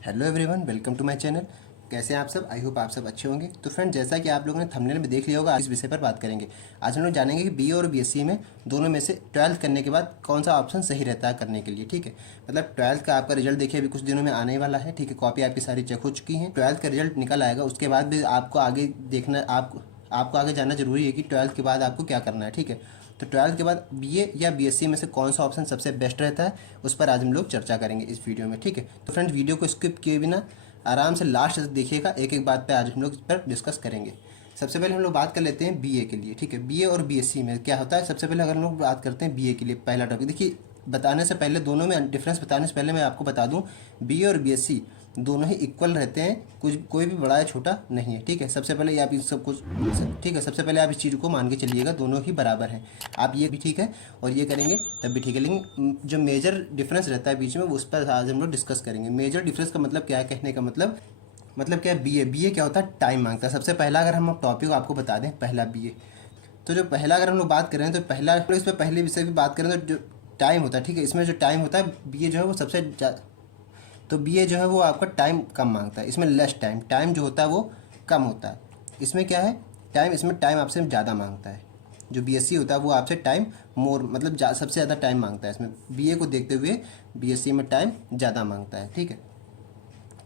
Hello everyone, welcome to my channel. कैसे हैं आप सब? आई होप आप सब अच्छे होंगे। तो फ्रेंड, जैसा कि आप लोगों ने थंबनेल में देख लिया होगा, आज इस विषय पर बात करेंगे। आज हम लोग जानेंगे कि बीए और बीएससी में दोनों में से 12th करने के बाद कौन सा ऑप्शन सही रहता है करने के लिए। ठीक है, मतलब 12th का आपका रिजल्ट देखिए अभी कुछ दिनों में आने वाला है। ठीक है, कॉपी आपकी सारी चेक हो चुकी हैं। 12th का रिजल्ट निकल आएगा, उसके बाद भी आपको आगे देखना, आपको आगे जानना जरूरी है कि 12th के बाद आपको क्या करना है। ठीक है, तो 12th के बाद बीए या बीएससी में से कौन सा ऑप्शन सबसे बेस्ट रहता है, उस पर आज हम लोग चर्चा करेंगे इस वीडियो में। ठीक है, तो फ्रेंड्स, वीडियो को स्किप किए बिना आराम से लास्ट तक देखिएगा। एक एक बात पे आज हम लोग इस पर डिस्कस करेंगे। सबसे पहले हम लोग बात कर लेते हैं बीए के लिए। ठीक है, बीए और बीएससी में क्या होता है। सबसे पहले अगर हम लोग बात करते हैं बीए के लिए, पहला टॉपिक देखिए, बताने से पहले दोनों में डिफरेंस बताने से पहले मैं आपको बता दूं, बीए और बीएससी दोनों ही इक्वल रहते हैं, कुछ कोई भी बड़ा या छोटा नहीं है। ठीक है, सबसे पहले आप इस सब कुछ, ठीक है, सबसे पहले आप इस चीज़ को मान के चलिएगा, दोनों ही बराबर हैं। आप ये भी ठीक है और ये करेंगे तब भी ठीक है, लेकिन जो मेजर डिफरेंस रहता है बीच में, वो उस पर आज हम लोग डिस्कस करेंगे। मेजर डिफरेंस का मतलब क्या है, कहने का मतलब क्या है, बीए क्या होता है, टाइम मांगता है। सबसे पहला अगर हम टॉपिक आपको बता दें, पहला बीए, तो जो पहला अगर हम लोग बात करें तो पहला, इस पर पहले विषय भी बात करें तो जो टाइम होता है, ठीक है, इसमें जो टाइम होता है बीए जो है वो सबसे तो बीए जो है वो आपका टाइम कम मांगता है। इसमें लेस टाइम जो होता है वो कम होता है। इसमें क्या है, इसमें टाइम आपसे ज़्यादा मांगता है। जो बीएससी होता है वो आपसे टाइम मोर, मतलब सबसे ज़्यादा टाइम मांगता है। इसमें बीए को देखते हुए बीएससी में टाइम ज़्यादा मांगता है। ठीक है,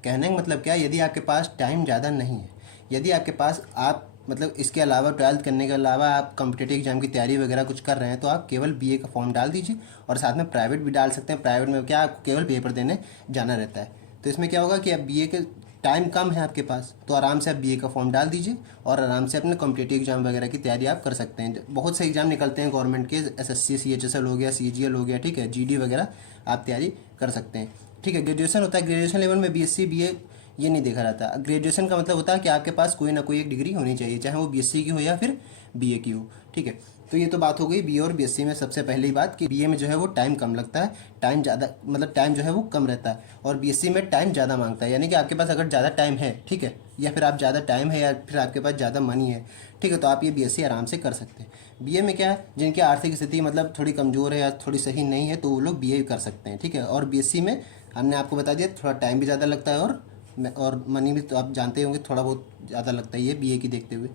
कहने का मतलब क्या है, यदि आपके पास टाइम ज़्यादा नहीं है, यदि आपके पास आप मतलब इसके अलावा 12th करने के अलावा आप कॉम्पिटिटिव एग्जाम की तैयारी वगैरह कुछ कर रहे हैं, तो आप केवल बीए का फॉर्म डाल दीजिए और साथ में प्राइवेट भी डाल सकते हैं। प्राइवेट में क्या, आपको केवल पेपर देने जाना रहता है। तो इसमें क्या होगा कि अब बीए के टाइम कम है आपके पास, तो आराम से आप बीए का फॉर्म डाल दीजिए और आराम से अपने कॉम्पिटिटिव एग्जाम वगैरह की तैयारी आप कर सकते हैं। बहुत से एग्जाम निकलते हैं गवर्नमेंट के, एसएससी सीएचएसएल हो गया, सीजीएल हो गया, ठीक है, जीडी वगैरह आप तैयारी कर सकते हैं। ठीक है, ग्रेजुएशन होता है, ग्रेजुएशन लेवल में बीएससी बीए ये नहीं देखा जाता। ग्रेजुएशन का मतलब होता है कि आपके पास कोई ना कोई एक डिग्री होनी चाहिए, चाहे वो बीएससी की हो या फिर बीए की हो। ठीक है, तो ये तो बात हो गई बीए और बीएससी में। सबसे पहली बात कि बीए में जो है वो टाइम कम लगता है, टाइम ज़्यादा, मतलब टाइम जो है वो कम रहता है, और बीएससी में टाइम ज़्यादा मांगता है। यानी कि आपके पास अगर ज़्यादा टाइम है, ठीक है, या फिर आप ज़्यादा टाइम है या फिर आपके पास ज़्यादा मनी है, ठीक है, तो आप ये बीएससी आराम से कर सकते हैं। बीए में क्या है, जिनकी आर्थिक स्थिति मतलब थोड़ी कमज़ोर है या थोड़ी सही नहीं है, तो वो लोग बीए कर सकते हैं। ठीक है, और बीएससी में हमने आपको बता दिया थोड़ा टाइम भी ज़्यादा लगता है और मनी भी, तो आप जानते होंगे थोड़ा बहुत ज़्यादा लगता ही है बीए की देखते हुए।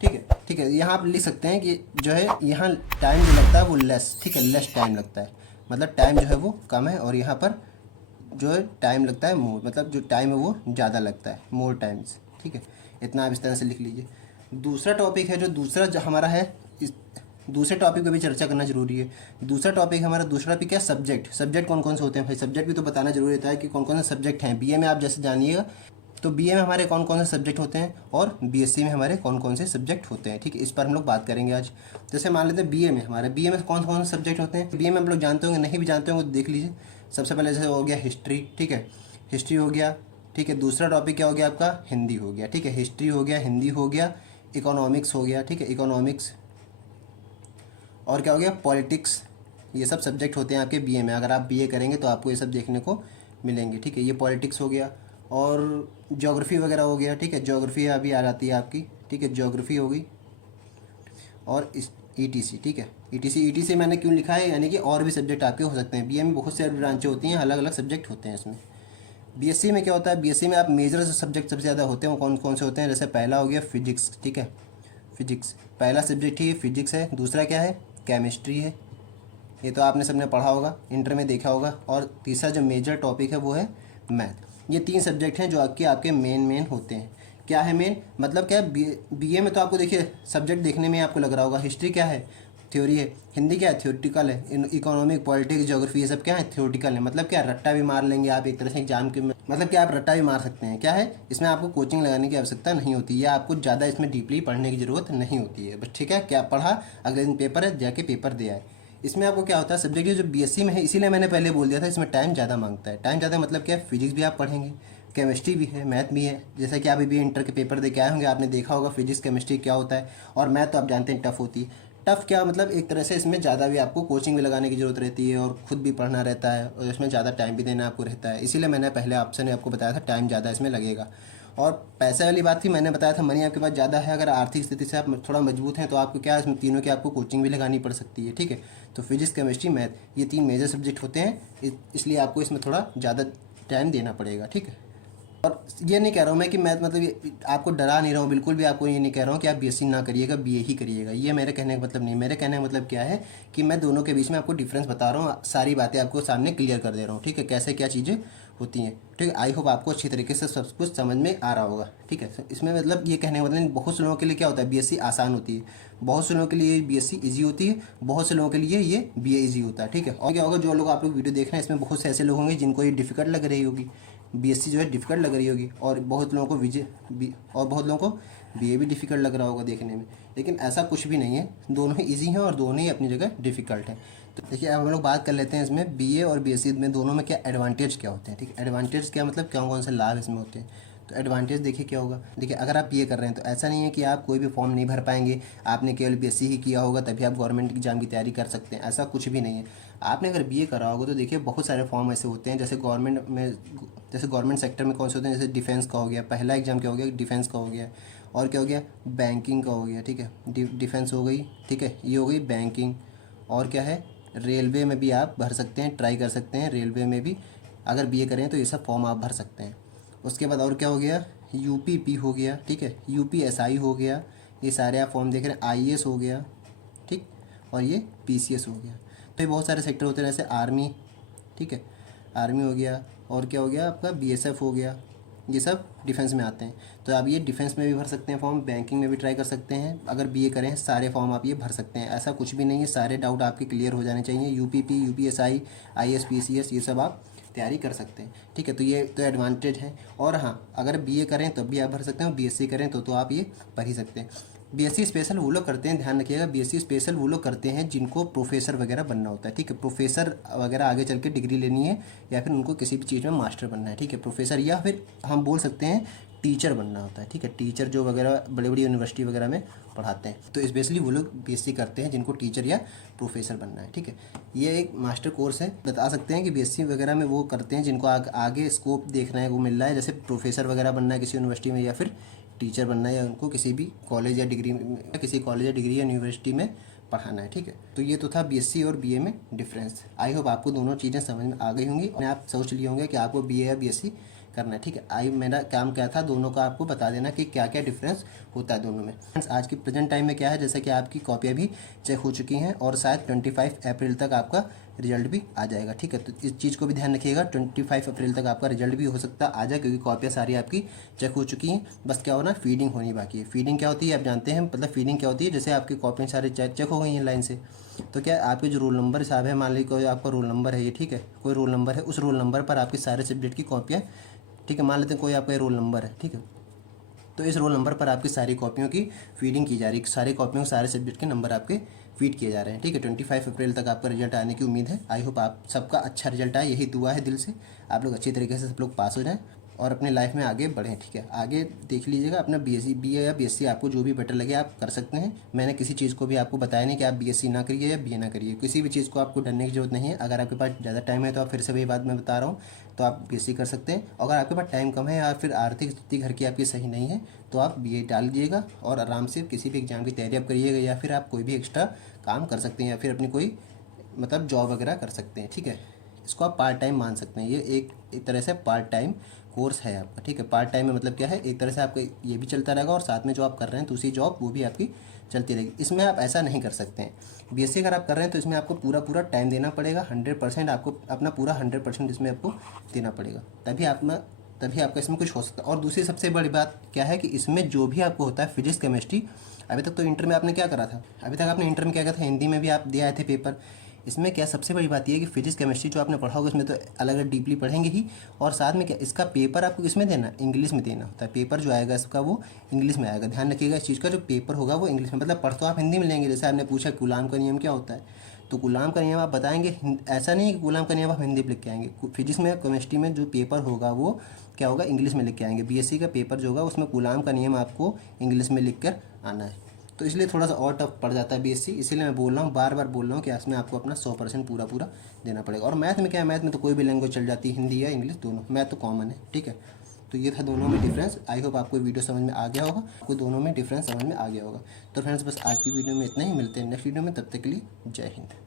ठीक है, ठीक है, यहाँ आप लिख सकते हैं कि जो है यहाँ टाइम जो लगता है वो लेस, ठीक है, लेस टाइम लगता है, मतलब टाइम जो है वो कम है, और यहाँ पर जो है टाइम लगता है मोर, मतलब जो टाइम है वो ज़्यादा लगता है, मोर टाइम्स। ठीक है, इतना आप इस तरह से लिख लीजिए। दूसरा टॉपिक है, जो दूसरा जो हमारा है, इस दूसरे टॉपिक पे भी चर्चा करना जरूरी है। दूसरा टॉपिक हमारा, दूसरा टॉपिक क्या, सब्जेक्ट कौन कौन से होते हैं भाई, सब्जेक्ट भी तो बताना जरूरी होता है कि कौन कौन से सब्जेक्ट हैं बीए में। आप जैसे जानिएगा, तो बीए में हमारे कौन कौन से सब्जेक्ट होते हैं और बीएससी में हमारे कौन कौन से सब्जेक्ट होते हैं। ठीक है, इस पर हम लोग बात करेंगे आज। जैसे मान लेते हैं बीए में कौन कौन से सब्जेक्ट होते हैं। बीए में हम लोग जानते होंगे, नहीं भी जानते होंगे तो देख लीजिए। सबसे पहले जैसे हो गया हिस्ट्री, ठीक है, हिस्ट्री हो गया। ठीक है, दूसरा टॉपिक क्या हो गया आपका, हिंदी हो गया। ठीक है, हिस्ट्री हो गया, हिंदी हो गया, इकोनॉमिक्स हो गया। ठीक है, इकोनॉमिक्स, और क्या हो गया, पॉलिटिक्स। ये सब सब्जेक्ट होते हैं आपके बीए में। अगर आप बीए करेंगे तो आपको ये सब देखने को मिलेंगे। ठीक है, ये पॉलिटिक्स हो गया, और ज्योग्राफी वगैरह हो गया। ठीक है, ज्योग्राफी अभी आ जाती है आपकी। ठीक है, ज्योग्राफी हो गई, और इस ईटीसी। ठीक है, ईटीसी मैंने क्यों लिखा है, यानी कि और भी सब्जेक्ट आपके हो सकते हैं। बीए में बहुत सारी ब्रांचें होती हैं, अलग अलग सब्जेक्ट होते हैं इसमें। बीएससी में क्या होता है, बीएससी में आप मेजर सब्जेक्ट सबसे ज़्यादा होते हैं, वो कौन कौन से होते हैं। जैसे पहला हो गया फिजिक्स, ठीक है, फिजिक्स पहला सब्जेक्ट ही फिजिक्स है। दूसरा क्या है, केमिस्ट्री है, ये तो आपने सबने पढ़ा होगा, इंटर में देखा होगा। और तीसरा जो मेजर टॉपिक है वो है मैथ। ये तीन सब्जेक्ट हैं जो आपके मेन होते हैं। क्या है मेन, मतलब क्या है, बीए में तो आपको देखिए सब्जेक्ट देखने में आपको लग रहा होगा, हिस्ट्री क्या है, थ्योरी है, हिंदी क्या है, थ्योरेटिकल है, इकोनॉमिक, पॉलिटिक्स, ज्योग्राफी, ये सब क्या है, थ्योरेटिकल है। मतलब क्या, रट्टा भी मार लेंगे आप एक तरह से एग्जाम के में, मतलब क्या, आप रट्टा भी मार सकते हैं। क्या है, इसमें आपको कोचिंग लगाने की आवश्यकता नहीं होती है, आपको ज़्यादा इसमें डीपली पढ़ने की ज़रूरत नहीं होती है। बस ठीक है, क्या पढ़ा, अगले दिन पेपर है, जाके पेपर दे आए। इसमें आपको क्या होता है, सब्जेक्ट जो बीएससी में है, इसीलिए मैंने पहले बोल दिया था इसमें टाइम ज़्यादा मांगता है। टाइम ज़्यादा मतलब क्या, फिजिक्स भी आप पढ़ेंगे, केमिस्ट्री भी है, मैथ भी है। जैसा कि आप अभी इंटर के पेपर दे के आए होंगे, आपने देखा होगा फिजिक्स केमिस्ट्री क्या होता है, और मैथ तो आप जानते हैं टफ होती है। टफ क्या मतलब, एक तरह से इसमें ज़्यादा भी आपको कोचिंग भी लगाने की ज़रूरत रहती है, और खुद भी पढ़ना रहता है, और इसमें ज़्यादा टाइम भी देना आपको रहता है। इसीलिए मैंने पहले ऑप्शन आपको बताया था, टाइम ज़्यादा इसमें लगेगा। और पैसे वाली बात थी, मैंने बताया था मनी आपके पास ज़्यादा है, अगर आर्थिक स्थिति से आप थोड़ा मजबूत हैं तो आपको क्या, इसमें तीनों की आपको कोचिंग भी लगानी पड़ सकती है। ठीक है, तो फिजिक्स केमिस्ट्री मैथ ये तीन मेजर सब्जेक्ट होते हैं, इसलिए आपको इसमें थोड़ा ज़्यादा टाइम देना पड़ेगा। ठीक है, और ये नहीं कह रहा हूँ मैं कि मैं मतलब आपको डरा नहीं रहा हूँ, बिल्कुल भी आपको ये नहीं कह रहा हूँ कि आप बीएससी ना करिएगा, बीए ही करिएगा, ये मेरे कहने का मतलब नहीं। मेरे कहने का मतलब क्या है कि मैं दोनों के बीच में आपको डिफरेंस बता रहा हूँ, सारी बातें आपको सामने क्लियर कर दे रहा हूँ, ठीक है, कैसे क्या चीज़ें होती हैं, ठीक है। आई होप आपको अच्छी तरीके से सब कुछ समझ में आ रहा होगा, ठीक है। इसमें मतलब ये कहने का मतलब बहुत से लोगों के लिए क्या होता है, बीएससी आसान होती है, बहुत से लोगों के लिए बीएससी ईजी होती है, बहुत से लोगों के लिए ये बीए ईजी होता है, ठीक है। और क्या होगा, जो लोग आप लोग वीडियो देख रहे हैं इसमें बहुत से ऐसे लोग होंगे जिनको ये डिफिकल्ट लग रही होगी, बीएससी जो है डिफ़िकल्ट लग रही होगी, और बहुत लोगों को और बहुत लोगों को बीए भी डिफ़िकल्ट लग रहा होगा देखने में। लेकिन ऐसा कुछ भी नहीं है, दोनों ही ईजी हैं और दोनों ही अपनी जगह डिफ़िकल्ट हैं। तो देखिए अब हम लोग बात कर लेते हैं इसमें बीए और बीएससी में दोनों में क्या एडवांटेज क्या होते हैं, ठीक है। एडवांटेज क्या मतलब कौन कौन से लाभ इसमें होते हैं। तो एडवांटेज देखिए क्या होगा, देखिए अगर आप बीए कर रहे हैं तो ऐसा नहीं है कि आप कोई भी फॉर्म नहीं भर पाएंगे, आपने केवल बीएससी ही किया होगा तभी आप गवर्नमेंट एग्जाम की तैयारी कर सकते हैं, ऐसा कुछ भी नहीं है। आपने अगर बीए करा होगा तो देखिए बहुत सारे फॉर्म ऐसे होते हैं, जैसे गवर्नमेंट में, जैसे गवर्नमेंट सेक्टर में कौन से होते हैं, जैसे डिफेंस का हो गया, पहला एग्जाम क्या हो गया, डिफेंस का हो गया, और क्या हो गया, बैंकिंग का हो गया, ठीक है, डिफेंस हो गई, ठीक है, ये हो गई बैंकिंग। और क्या है, रेलवे में भी आप भर सकते हैं, ट्राई कर सकते हैं, रेलवे में भी अगर बीए करें तो ये सब फॉर्म आप भर सकते हैं। उसके बाद और क्या हो गया, यूपीपी हो गया, ठीक है, यूपीएसआई हो गया, ये सारे आप फॉर्म देख रहे हैं, आईएएस हो गया, ठीक, और ये पीसीएस हो गया। तो ये बहुत सारे सेक्टर होते हैं, जैसे आर्मी, ठीक है, आर्मी हो गया, और क्या हो गया आपका बीएसएफ हो गया, ये सब डिफेंस में आते हैं। तो आप ये डिफेंस में भी भर सकते हैं फॉर्म, बैंकिंग में भी ट्राई कर सकते हैं, अगर बीए करें सारे फॉर्म आप ये भर सकते हैं, ऐसा कुछ भी नहीं है, सारे डाउट आपके क्लियर हो जाने चाहिए। यूपीपी, यूपीएसआई, आईएएस, पीसीएस, ये सब आप तैयारी कर सकते हैं, ठीक है। तो ये तो एडवांटेज है। और हाँ, अगर बीए करें तब भी आप भर सकते हैं, और बीएससी करें तो आप ये भर ही सकते हैं। बीएससी स्पेशल वो लोग करते हैं, ध्यान रखिएगा, बीएससी स्पेशल वो लोग करते हैं जिनको प्रोफेसर वगैरह बनना होता है, ठीक है, प्रोफेसर वगैरह आगे चल के डिग्री लेनी है, या फिर उनको किसी भी चीज़ में मास्टर बनना है, ठीक है, प्रोफेसर, या फिर हम बोल सकते हैं टीचर बनना होता है, ठीक है, टीचर जो वगैरह बड़ी बड़ी यूनिवर्सिटी वगैरह में पढ़ाते हैं, तो स्पेशली वो लोग बीएससी करते हैं जिनको टीचर या प्रोफेसर बनना है, ठीक है। ये एक मास्टर कोर्स है, बता सकते हैं कि बीएससी वगैरह में वो करते हैं जिनको आगे स्कोप देखना है, वो मिल रहा है, जैसे प्रोफेसर वगैरह बनना है किसी यूनिवर्सिटी में, या फिर टीचर बनना है, या उनको किसी भी कॉलेज या डिग्री में, किसी कॉलेज या डिग्री या यूनिवर्सिटी में पढ़ाना है, ठीक है। तो ये तो था बीएससी और बीए में डिफरेंस। आई होप आपको दोनों चीज़ें समझ में आ गई होंगी, और आप सोच लिए होंगे कि आपको बीए या बीएससी करना है, ठीक है। मेरा काम क्या था, दोनों का आपको बता देना कि क्या क्या डिफरेंस होता है दोनों में। आज की प्रेजेंट टाइम में क्या है, जैसे कि आपकी कॉपियाँ भी चेक हो चुकी हैं, और शायद 25 अप्रैल तक आपका रिजल्ट भी आ जाएगा, ठीक है। तो इस चीज़ को भी ध्यान रखिएगा, 25 अप्रैल तक आपका रिजल्ट भी हो सकता आ जाए, क्योंकि कॉपियाँ सारी आपकी चेक हो चुकी हैं। बस क्या होना, फीडिंग होनी बाकी है। फीडिंग क्या होती है आप जानते हैं, मतलब फीडिंग क्या होती है, जैसे आपकी कॉपियाँ सारी चेक हो गई हैं लाइन से, तो क्या आपके जो रोल नंबर हिसाब है, मान लीजिए कोई आपका रोल नंबर है ये, ठीक है, कोई रोल नंबर है, उस रोल नंबर पर आपके सारे सब्जेक्ट की कॉपियाँ, ठीक है, मान लेते हैं कोई आपका रोल नंबर है, ठीक है, तो इस रोल नंबर पर आपकी सारी कॉपियों की फीडिंग की जा रही है, सारी कॉपियों सारे सब्जेक्ट के नंबर आपके फीड किए जा रहे हैं, ठीक है। 25 अप्रैल तक आपका रिजल्ट आने की उम्मीद है। आई होप आप सबका अच्छा रिजल्ट आए, यही दुआ है दिल से, आप लोग अच्छी तरीके से सब लोग पास हो जाएं और अपने लाइफ में आगे बढ़ें, ठीक है। आगे देख लीजिएगा अपना बीए या बीएससी, आपको जो भी बेटर लगे आप कर सकते हैं। मैंने किसी चीज़ को भी आपको बताया नहीं कि आप बीएससी ना करिए या बीए ना करिए, किसी भी चीज़ को आपको डरने की जरूरत नहीं है। अगर आपके पास ज़्यादा टाइम है तो आप फिर से वही बात मैं बता रहा हूँ, तो आप बीएससी कर सकते हैं। अगर आपके पास टाइम कम है या फिर आर्थिक स्थिति घर की आपकी सही नहीं है तो आप बीए डाल दीजिएगा और आराम से किसी भी एग्जाम की तैयारी आप करिएगा, या फिर आप कोई भी एक्स्ट्रा काम कर सकते हैं, या फिर अपनी कोई मतलब जॉब वगैरह कर सकते हैं, ठीक है। इसको आप पार्ट टाइम मान सकते हैं, ये एक तरह से पार्ट टाइम कोर्स है आपका, ठीक है। पार्ट टाइम में मतलब क्या है, एक तरह से आपका ये भी चलता रहेगा और साथ में जो आप कर रहे हैं दूसरी जॉब वो भी आपकी चलती रहेगी। इसमें आप ऐसा नहीं कर सकते हैं, बीएससी अगर आप कर रहे हैं तो इसमें आपको पूरा पूरा टाइम देना पड़ेगा, 100% आपको अपना पूरा 100% इसमें आपको देना पड़ेगा, तभी आपका इसमें कुछ हो सकता है। और दूसरी सबसे बड़ी बात क्या है कि इसमें जो भी आपको होता है फिजिक्स केमिस्ट्री, अभी तक तो इंटर में आपने क्या करा था, अभी तक आपने इंटर में क्या करा था, हिंदी में भी आप दिए आए थे पेपर। इसमें क्या सबसे बड़ी बात यह है कि फिजिक्स केमिस्ट्री जो आपने पढ़ा होगा इसमें तो अलग अलग डीपली पढ़ेंगे ही, और साथ में क्या इसका पेपर आपको किसमें देना है, इंग्लिश में देना होता है। पेपर जो आएगा इसका वो इंग्लिश में आएगा, ध्यान रखिएगा इस चीज़ का, जो पेपर होगा वो इंग्लिश में, मतलब पढ़ तो आप हिंदी में लेंगे। जैसे आपने पूछा गुलाम का नियम क्या होता है, तो गुलाम का नियम आप बताएंगे, ऐसा नहीं है कि गुलाम का नियम आप हिंदी में लिख के आएंगे। फिजिक्स में केमिस्ट्री में जो पेपर होगा वो क्या होगा, इंग्लिश में लिख के आएंगे। बीएससी का पेपर जो होगा उसमें गुलाम का नियम आपको इंग्लिश में लिख कर आना है, तो इसलिए थोड़ा सा और टफ पड़ जाता है बीएससी। इसीलिए मैं बोल रहा हूँ, बार बार बोल रहा हूँ कि इसमें आपको अपना 100% पूरा पूरा देना पड़ेगा। और मैथ में क्या है, मैथ में तो कोई भी लैंग्वेज चल जाती है, हिंदी या इंग्लिश दोनों, मैथ तो कॉमन है, ठीक है। तो ये था दोनों में डिफरेंस। आई होप आपको वीडियो समझ में आ गया होगा, आपको दोनों में डिफरेंस समझ में आ गया होगा। तो फ्रेंड्स बस आज की वीडियो में इतना ही, मिलते हैं नेक्स्ट वीडियो में, तब तक के लिए जय हिंद।